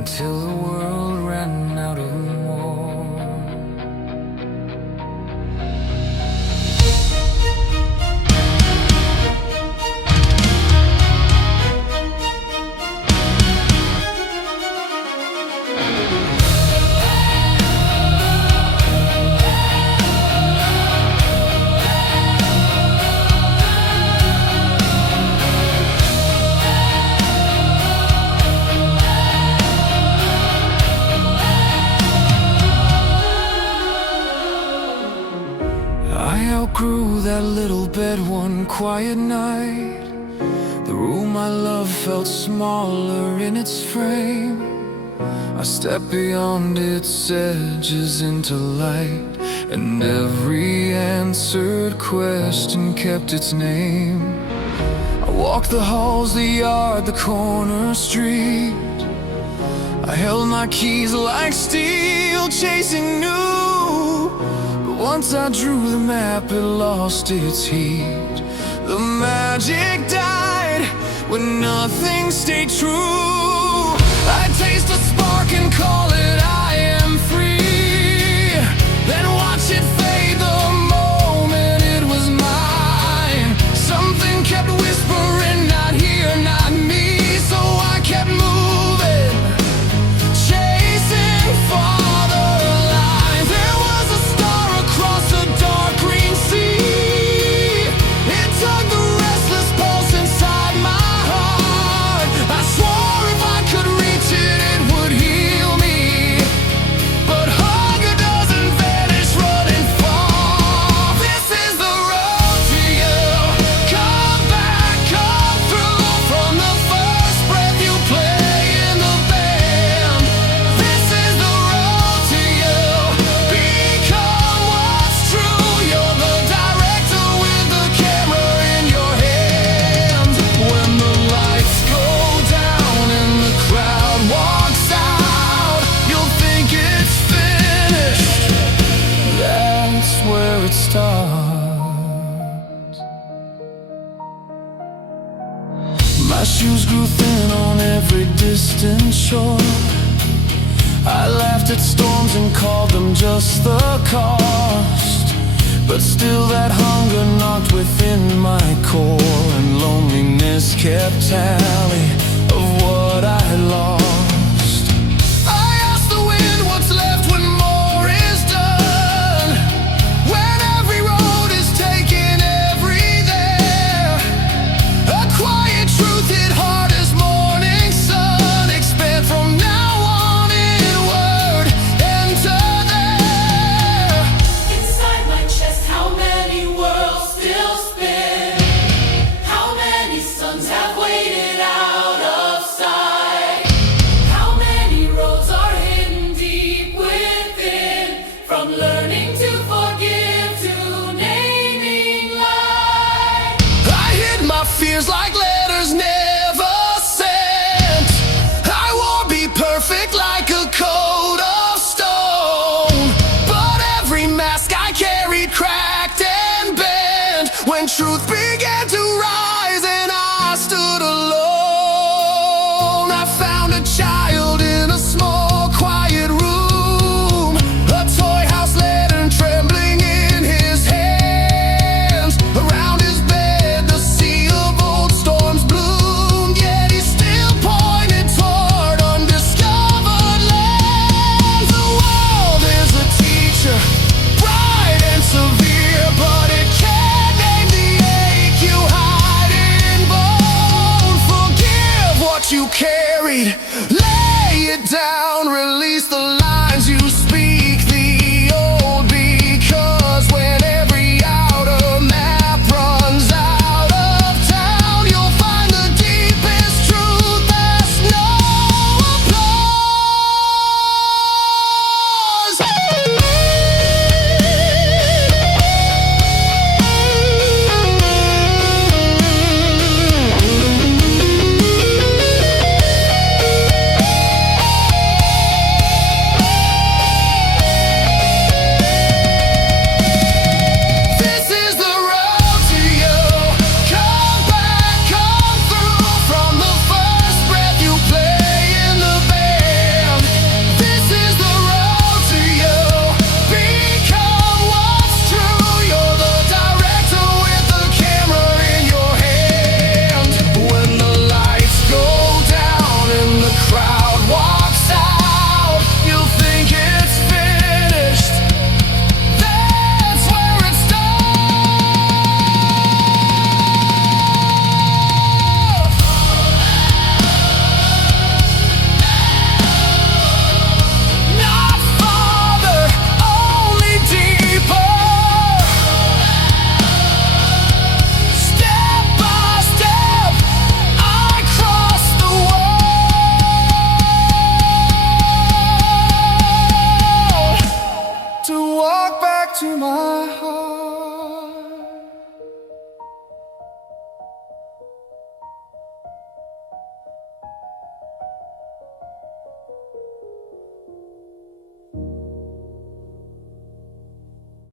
until the world ran out of more. I outgrew that little bed one quiet night. The room I loved felt smaller in its frame. I stepped beyond its edges into light, and every answered question kept its name. I walked the halls, the yard, the corner street. I held my keys like steel, chasing new. Once I drew the map, it lost its heat. The magic died when nothing stayed true. I taste a spark and call it I am free, then watch it fade the moment it was mine. Something kept whispering, not here, not me. So I kept moving, chasing farther alive. There was a star across a dark green sea. It tugged the restless pulse inside my heart. I swore if I could reach it, it would heal me. But hunger doesn't vanish running far. This is the road to you. Come back, come through. From the first breath you play in the band. This is the road to you. Become what's true. You're the director with the camera in your hand. When the lights go down and the crowd walks out, you'll think it's finished. That's where it starts. My shoes grew thin on every distant shore. I laughed at storms and called them just the cost. But still that hunger knocked within my core, and loneliness kept tally of what I had lost. I asked the wind what's left when more is done, when every road is taken, every there. A quiet truth hit hard as morning sun. Expand from now on inward, enter there. Inside my chest, how many worlds still spin? How many suns have waited out of sight? How many roads are hidden deep within? From learning to forgive to naming life. I hid my fears like letters never sent. I won't be perfect like a coat of stone, but every mask I carried cracked and bent. When truth began to rise and I stood alone, I found a child in a small quiet room, a toy house lantern trembling in his hands. Around his bed the sea of old storms bloomed, yet he still pointed toward undiscovered lands. The world is a teacher, bright and severe, but it can't name the ache you hide in bone. Forgive what you carried, lay it down, release the lines you speak, the old, because when every outer map runs out of town, you'll find the deepest truth. There's no applause. to my heart.